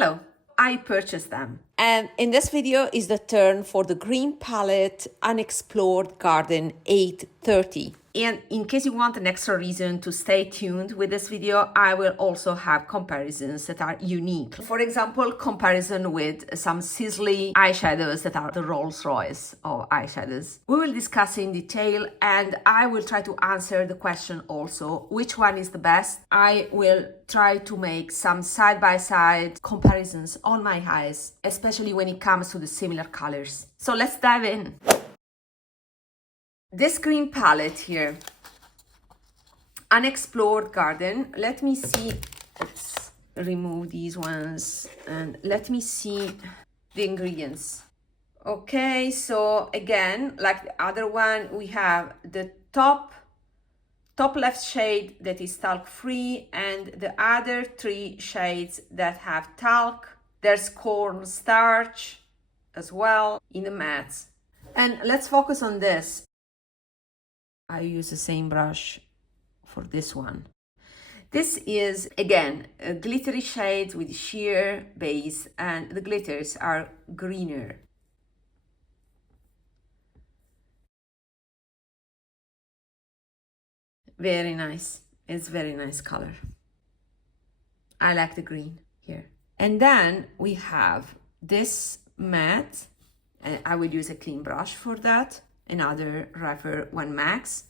Hello, I purchased them. And in this video is the turn for the green palette Unexplored Garden 830. And in case you want an extra reason to stay tuned with this video, I will also have comparisons that are unique. For example, comparison with some SISLEY eyeshadows that are the Rolls Royce of eyeshadows. We will discuss in detail, and I will try to answer the question also, which one is the best? I will try to make some side-by-side comparisons on my eyes, especially when it comes to the similar colors. So let's dive in. This green palette here, Unexplored Garden. Let me see, let's remove these ones and let me see the ingredients. Okay, so again, like the other one, we have the top left shade that is talc free, and the other three shades that have talc. There's cornstarch as well in the mattes. And let's focus on this. I use the same brush for this one. This is, again, a glittery shade with sheer base, and the glitters are greener. Very nice. It's very nice color. I like the green here. And then we have this matte, and I will use a clean brush for that. Another Refer 1 Max.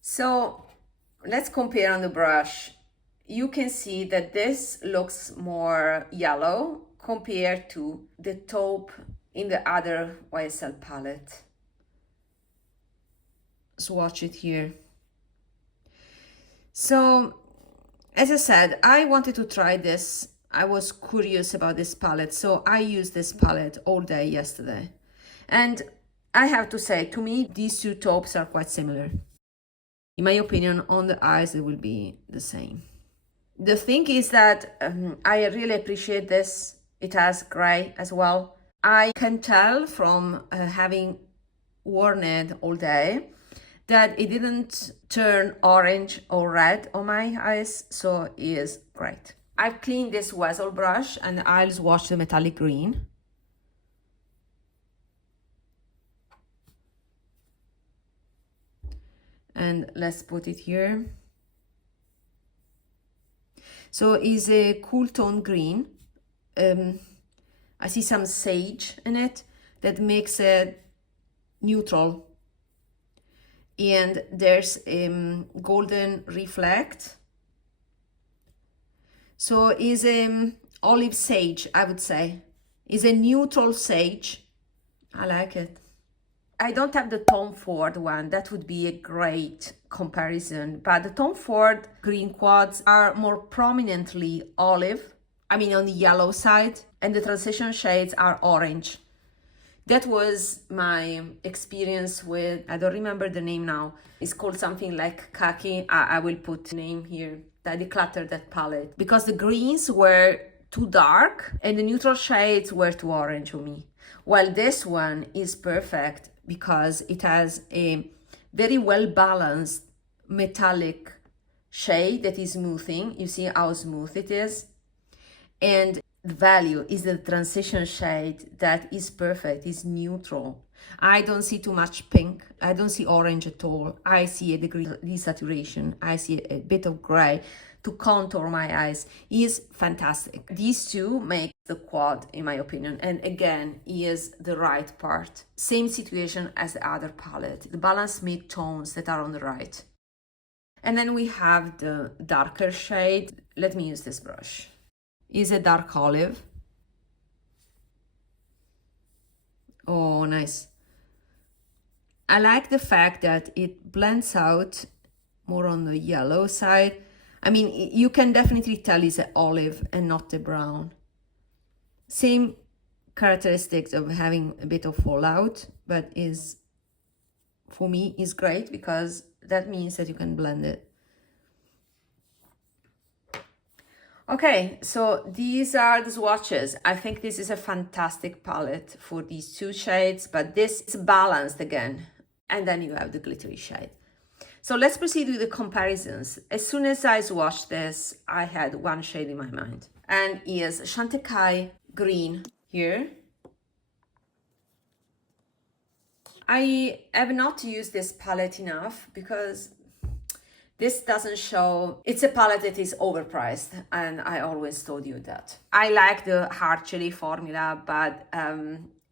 So let's compare on the brush. You can see that this looks more yellow compared to the taupe in the other YSL palette. Swatch it here. So, as I said, I wanted to try this. I was curious about this palette, so I used this palette all day yesterday. And I have to say, to me, these two taupes are quite similar. In my opinion, on the eyes, they will be the same. The thing is that I really appreciate this. It has gray as well. I can tell from having worn it all day that it didn't turn orange or red on my eyes, so it is great. I've cleaned this YSL brush and I'll swatch the metallic green. And let's put it here. So it's a cool tone green. I see some sage in it that makes it neutral. And there's golden reflect. So it's olive sage, I would say. It's a neutral sage. I like it. I don't have the Tom Ford one. That would be a great comparison. But the Tom Ford green quads are more prominently olive. I mean on the yellow side. And the transition shades are orange. That was my experience with, I don't remember the name now. It's called something like Khaki. I will put the name here. I decluttered that palette because the greens were too dark and the neutral shades were too orange for me. While this one is perfect because it has a very well balanced metallic shade that is smoothing. You see how smooth it is. And the value is the transition shade that is perfect, is neutral. I don't see too much pink. I don't see orange at all. I see a degree of desaturation. I see a bit of gray to contour my eyes. Is fantastic. These two make the quad, in my opinion. And again, is the right part. Same situation as the other palette. The balanced mid-tones that are on the right. And then we have the darker shade. Let me use this brush. Is a dark olive. Oh, nice. I like the fact that it blends out more on the yellow side. I mean, you can definitely tell it's an olive and not a brown. Same characteristics of having a bit of fallout, but is, for me, is great because that means that you can blend it. Okay, so these are the swatches. I think this is a fantastic palette for these two shades, but this is balanced again. And then you have the glittery shade. So let's proceed with the comparisons. As soon as I swatched this, I had one shade in my mind, and is Chantecaille Green here. I have not used this palette enough because this doesn't show, it's a palette that is overpriced, and I always told you that. I like the hard chili formula, but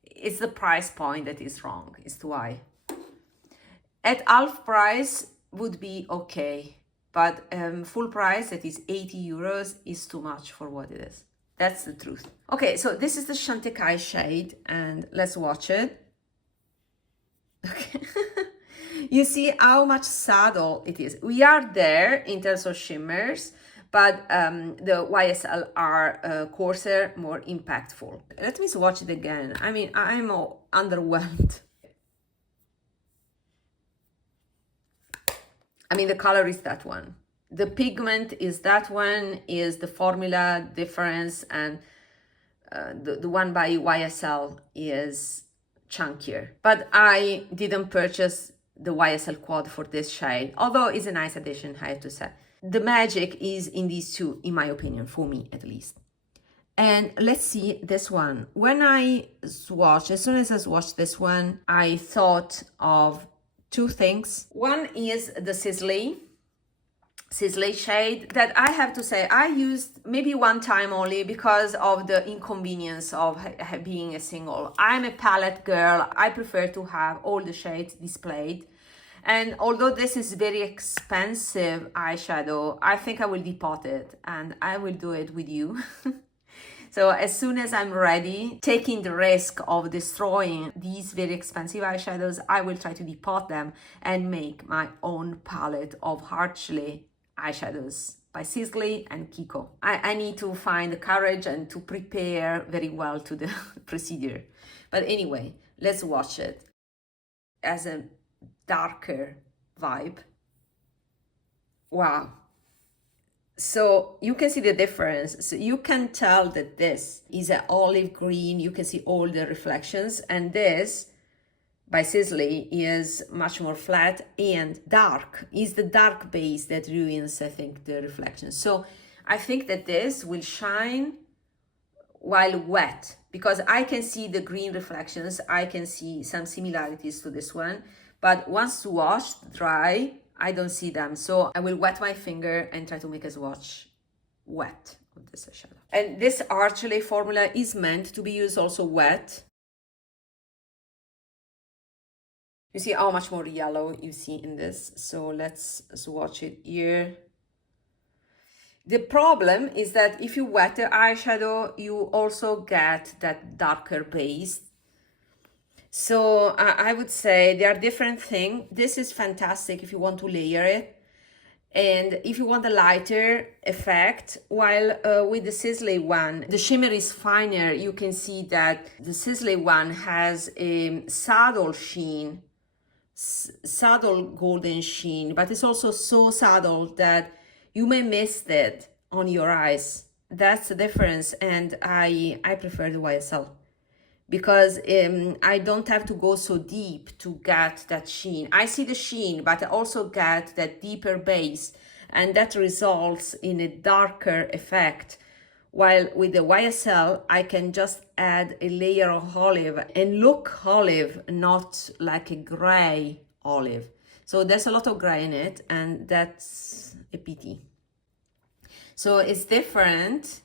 it's the price point that is wrong, it's too high. At half price would be okay, but full price, that is 80 euros, is too much for what it is. That's the truth. Okay, so this is the Chantecaille shade, and let's watch it. Okay. You see how much subtle it is. We are there in terms of shimmers, but the YSL are coarser, more impactful. Let me swatch it again. I mean, I'm all underwhelmed. I mean, the color is that one. The pigment is that one, is the formula difference, and the one by YSL is chunkier. But I didn't purchase the YSL quad for this shade, although it's a nice addition, I have to say. The magic is in these two, in my opinion, for me at least. And let's see this one. When I swatched, as soon as I swatched this one, I thought of two things. One is the SISLEY shade that I have to say I used maybe one time only because of the inconvenience of being a single. I'm a palette girl. I prefer to have all the shades displayed. And although this is very expensive eyeshadow, I think I will depot it, and I will do it with you. So as soon as I'm ready, taking the risk of destroying these very expensive eyeshadows, I will try to depot them and make my own palette of hard chili eyeshadows by SISLEY and Kiko. I need to find the courage and to prepare very well to the procedure. But anyway, let's watch it. As a darker vibe. Wow. So you can see the difference. So you can tell that this is an olive green. You can see all the reflections, and this by SISLEY is much more flat and dark. Is the dark base that ruins, I think, the reflection. So I think that this will shine while wet, because I can see the green reflections. I can see some similarities to this one, but once washed dry, I don't see them. So I will wet my finger and try to make a swatch wet of this eyeshadow. And this Archulé formula is meant to be used also wet. You see how much more yellow you see in this. So let's swatch it here. The problem is that if you wet the eyeshadow, you also get that darker base. So I would say they are different things. This is fantastic if you want to layer it. And if you want a lighter effect, while with the SISLEY one, the shimmer is finer. You can see that the SISLEY one has a subtle sheen, subtle golden sheen, but it's also so subtle that you may miss it on your eyes. That's the difference, and I prefer the YSL because I don't have to go so deep to get that sheen. I see the sheen, but I also get that deeper base, and that results in a darker effect. While with the YSL, I can just add a layer of olive and look olive, not like a gray olive. So there's a lot of gray in it, and that's a pity. So it's different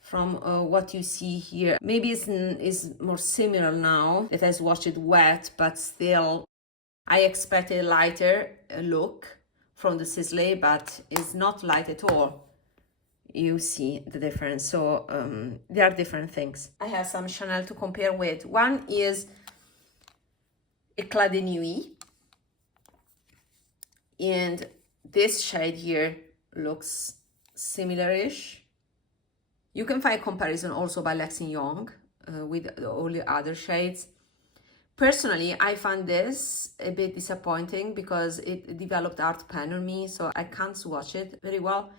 from what you see here. Maybe it's more similar now that I watched it wet, but still I expected a lighter look from the SISLEY, but it's not light at all. You see the difference. So they are different things. I have some Chanel to compare with. One is Éclat de Nuit, and this shade here looks similar-ish. You can find a comparison also by Lexing Young with all the other shades. Personally, I found this a bit disappointing because it developed art pen on me, so I can't swatch it very well.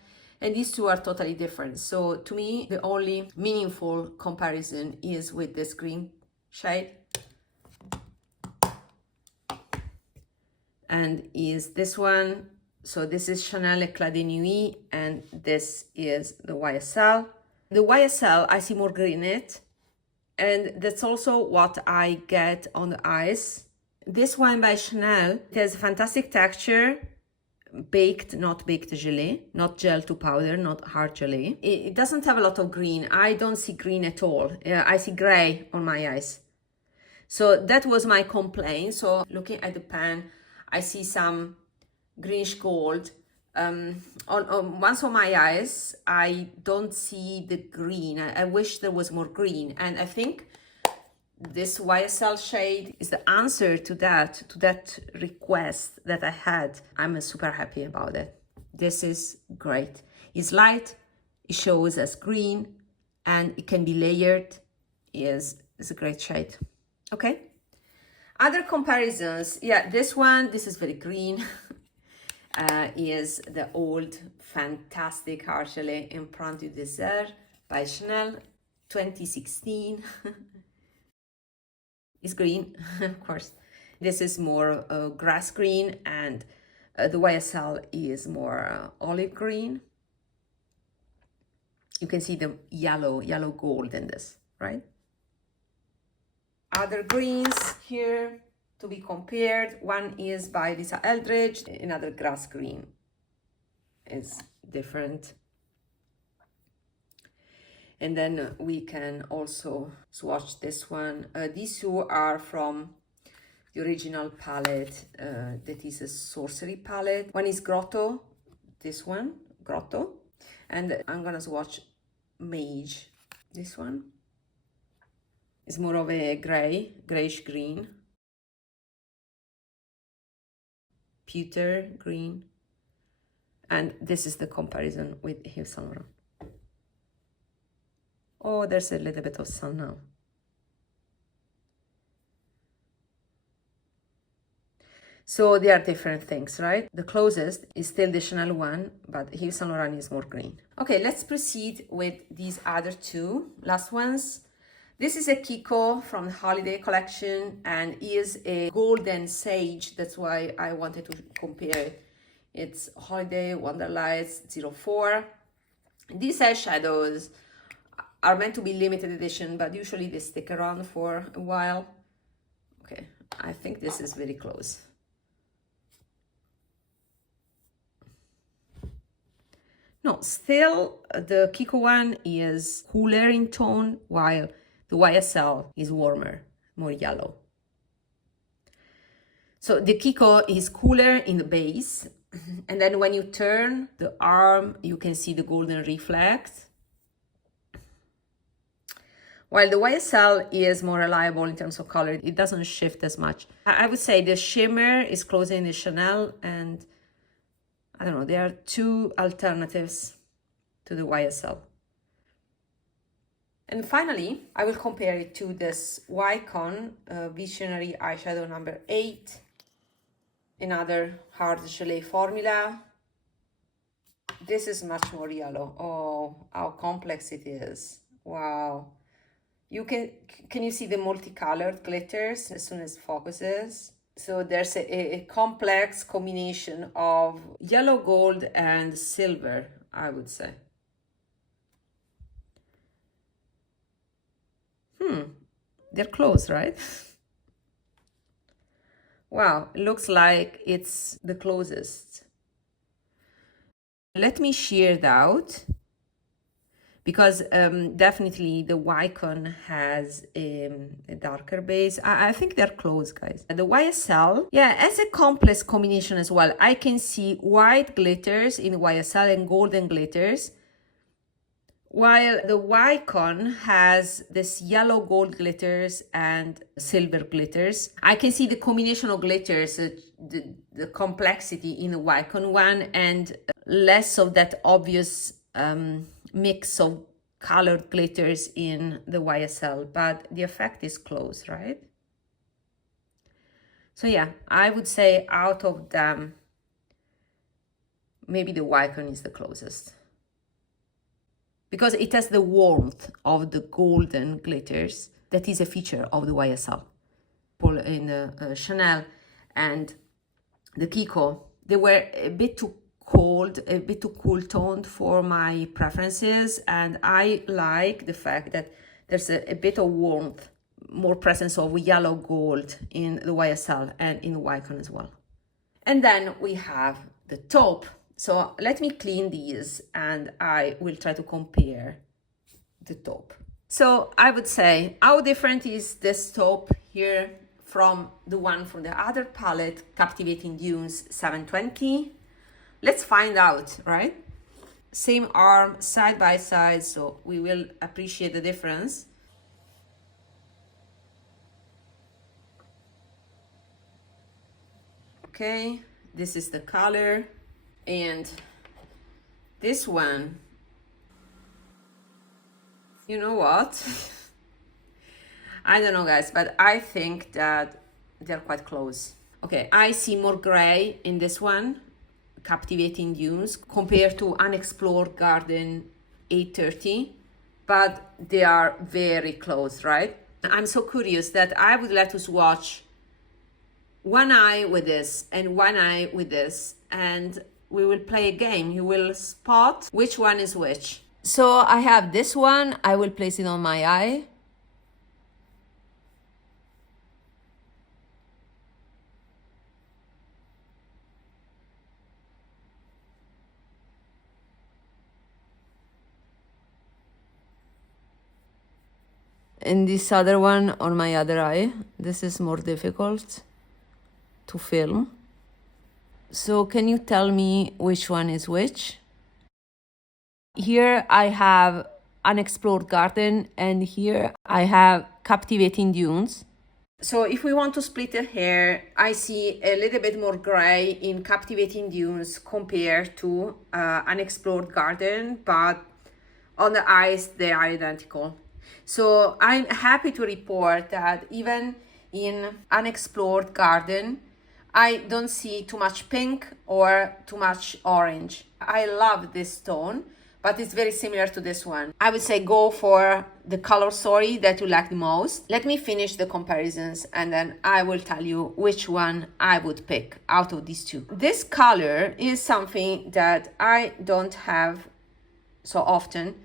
And these two are totally different. So to me, the only meaningful comparison is with this green shade. and is this one. So this is Chanel Eclat de Nuit, and this is the YSL. The YSL, I see more green in it, and that's also what I get on the eyes. This one by Chanel, it has fantastic texture, baked, not baked gelée, not gel to powder, not hard gelée. It doesn't have a lot of green. I don't see green at all. I see gray on my eyes. So that was my complaint. So looking at the pan, I see some greenish gold. On once on my eyes, I don't see the green. I wish there was more green. And I think this YSL shade is the answer to that request that I had. I'm super happy about it. This is great. It's light, it shows as green, and it can be layered. It's a great shade. Okay. Other comparisons. Yeah, this one, this is very green. Is the old fantastic Hard Gelée Empreinte du Désert by Chanel 2016. It's green, of course. This is more grass green, and the YSL is more olive green. You can see the yellow gold in this, right? Other greens here to be compared. One is by Lisa Eldridge, another grass green is different. And then we can also swatch this one. These two are from the original palette, that is a Sorcery palette. One is Grotto, this one, Grotto. And I'm gonna swatch Mage, this one. It's more of a grayish green. Pewter green. And this is the comparison with Yves Saint Laurent. Oh, there's a little bit of sun now. So they are different things, right? The closest is still the Chanel one, but Yves Saint Laurent is more green. Okay, let's proceed with these other two last ones. This is a Kiko from the holiday collection and is a golden sage. That's why I wanted to compare it. It's Holiday Wonderlights 04. These eyeshadows are meant to be limited edition, but usually they stick around for a while. Okay, I think this is very close. No, still the Kiko one is cooler in tone, while the YSL is warmer, more yellow. So the Kiko is cooler in the base, and then when you turn the arm, you can see the golden reflect. While the YSL is more reliable in terms of color, it doesn't shift as much. I would say the shimmer is closer in the Chanel, and I don't know, there are two alternatives to the YSL. And finally, I will compare it to this Wycon Visionary Eyeshadow number 8, another Hard Gelée formula. This is much more yellow. Oh, how complex it is. Wow. Can you see the multicolored glitters as soon as it focuses? So there's a complex combination of yellow, gold, and silver, I would say. They're close, right? Wow, it looks like it's the closest. Let me shear it out, because definitely the Wycon has a darker base. I think they're close, guys. The YSL, yeah, has a complex combination as well. I can see white glitters in YSL and golden glitters, while the Wycon has this yellow gold glitters and silver glitters. I can see the combination of glitters, the complexity in the Wycon one, and less of that obvious mix of colored glitters in the YSL, but the effect is close, right? So yeah, I would say out of them, maybe the Wycon is the closest, because it has the warmth of the golden glitters that is a feature of the YSL in Chanel, and the Kiko. They were a bit too cold, a bit too cool toned for my preferences, and I like the fact that there's a bit of warmth, more presence of yellow gold in the YSL and in the Wycon as well. And then we have the taupe. So let me clean these and I will try to compare the taupe. So I would say, how different is this taupe here from the one from the other palette, Captivating Dunes 720? Let's find out, right? Same arm, side by side, so we will appreciate the difference. Okay, this is the color, and this one, you know what? I don't know, guys, but I think that they're quite close. Okay, I see more gray in this one, Captivating Dunes, compared to Unexplored Garden 830, but they are very close, right? I'm so curious that I would like to swatch one eye with this and one eye with this, and we will play a game. You will spot which one is which. So I have this one, I will place it on my eye. And this other one on my other eye. This is more difficult to film. So can you tell me which one is which? Here I have Unexplored Garden and here I have Captivating Dunes. So if we want to split the hair, I see a little bit more gray in Captivating Dunes compared to Unexplored Garden, but on the eyes they are identical. So I'm happy to report that even in Unexplored Garden, I don't see too much pink or too much orange. I love this tone, but it's very similar to this one. I would say go for the color story that you like the most. Let me finish the comparisons and then I will tell you which one I would pick out of these two. This color is something that I don't have so often,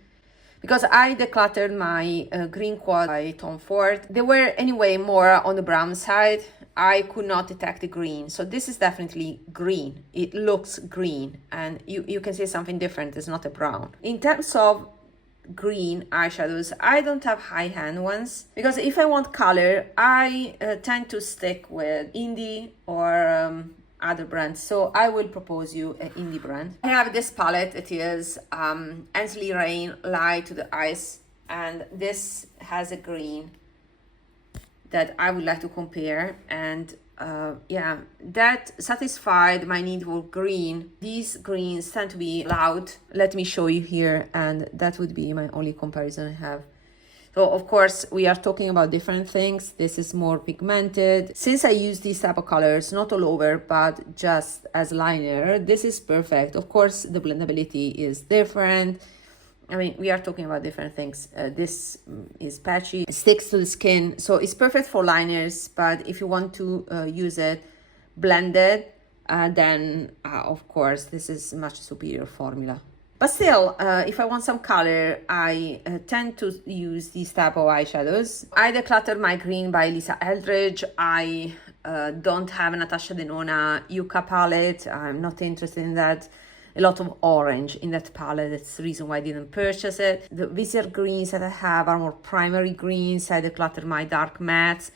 because I decluttered my green quad by Tom Ford. They were anyway more on the brown side. I could not detect the green. So this is definitely green. It looks green and you can say something different. It's not a brown. In terms of green eyeshadows, I don't have high-end ones because if I want color, I tend to stick with indie or other brands. So I will propose you an indie brand. I have this palette. It is Ainsley Rain Light to the Ice, and this has a green that I would like to compare, and yeah, that satisfied my need for green. These greens tend to be loud. Let me show you here, and that would be my only comparison I have. So of course we are talking about different things. This is more pigmented. Since I use these type of colors, not all over, but just as liner, this is perfect. Of course the blendability is different. I mean, we are talking about different things. This is patchy, it sticks to the skin, so it's perfect for liners, but if you want to use it blended, then of course this is a much superior formula. But still, if I want some color, I tend to use these type of eyeshadows. I decluttered my green by Lisa Eldridge. I don't have a Natasha Denona Yucca palette. I'm not interested in that. A lot of orange in that palette. That's the reason why I didn't purchase it. The Vizier greens that I have are more primary greens. I decluttered my dark mattes.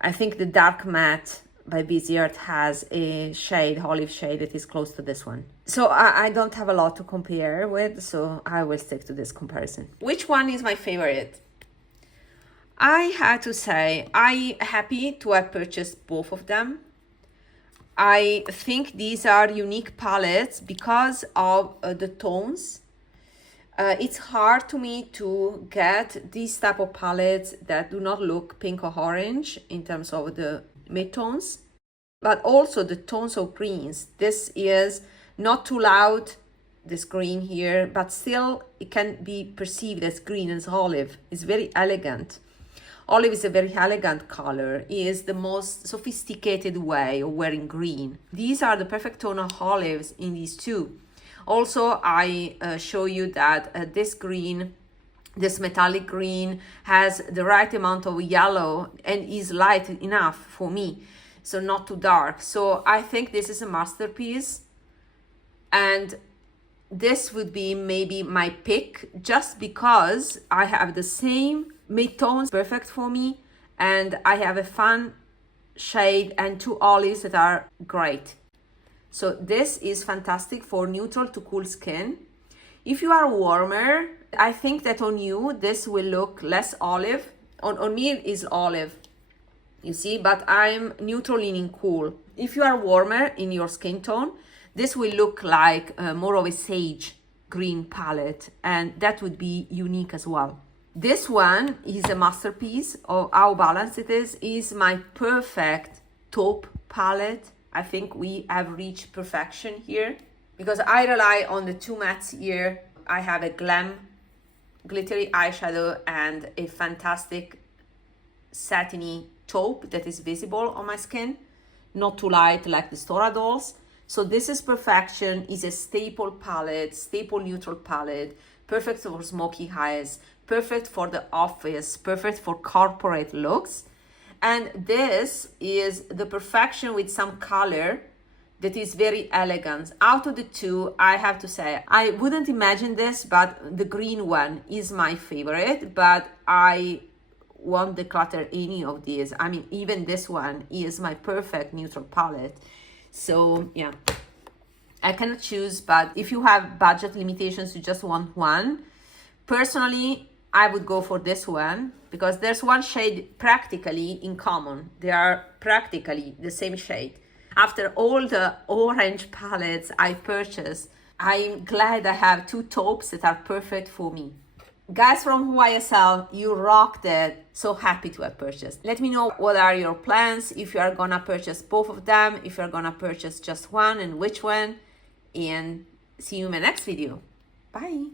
I think the dark matte by Vizier has a shade, olive shade, that is close to this one. So I don't have a lot to compare with, so I will stick to this comparison. Which one is my favorite? I had to say, I'm happy to have purchased both of them. I think these are unique palettes because of the tones. It's hard to me to get these type of palettes that do not look pink or orange in terms of the mid-tones, but also the tones of greens. This is not too loud, this green here, but still it can be perceived as green, as olive. It's very elegant. Olive is a very elegant color. It is the most sophisticated way of wearing green. These are the perfect tone of olives in these two. Also, I show you that this green, this metallic green, has the right amount of yellow and is light enough for me, so not too dark. So I think this is a masterpiece, and this would be maybe my pick, just because I have the same mid-tones, perfect for me, and I have a fun shade and two olives that are great. So this is fantastic for neutral to cool skin. If you are warmer, I think that on you this will look less olive. On me it is olive, you see, but I'm neutral leaning cool. If you are warmer in your skin tone, this will look like more of a sage green palette, and that would be unique as well. This one is a masterpiece of how balanced it is my perfect taupe palette. I think we have reached perfection here, because I rely on the two mattes here. I have a glam glittery eyeshadow and a fantastic satiny taupe that is visible on my skin, not too light like the Stora dolls. So this is perfection. Is a staple palette, staple neutral palette, perfect for smoky eyes, perfect for the office, perfect for corporate looks. And this is the perfection with some color that is very elegant. Out of the two, I have to say, I wouldn't imagine this, but the green one is my favorite, but I won't declutter any of these. I mean, even this one is my perfect neutral palette. So yeah, I cannot choose, but if you have budget limitations, you just want one. Personally, I would go for this one, because there's one shade practically in common. They are practically the same shade. After all the orange palettes I purchased, I'm glad I have two taupes that are perfect for me. Guys from YSL, you rocked it. So happy to have purchased. Let me know what are your plans, if you are gonna purchase both of them, if you're gonna purchase just one and which one, and see you in my next video. Bye.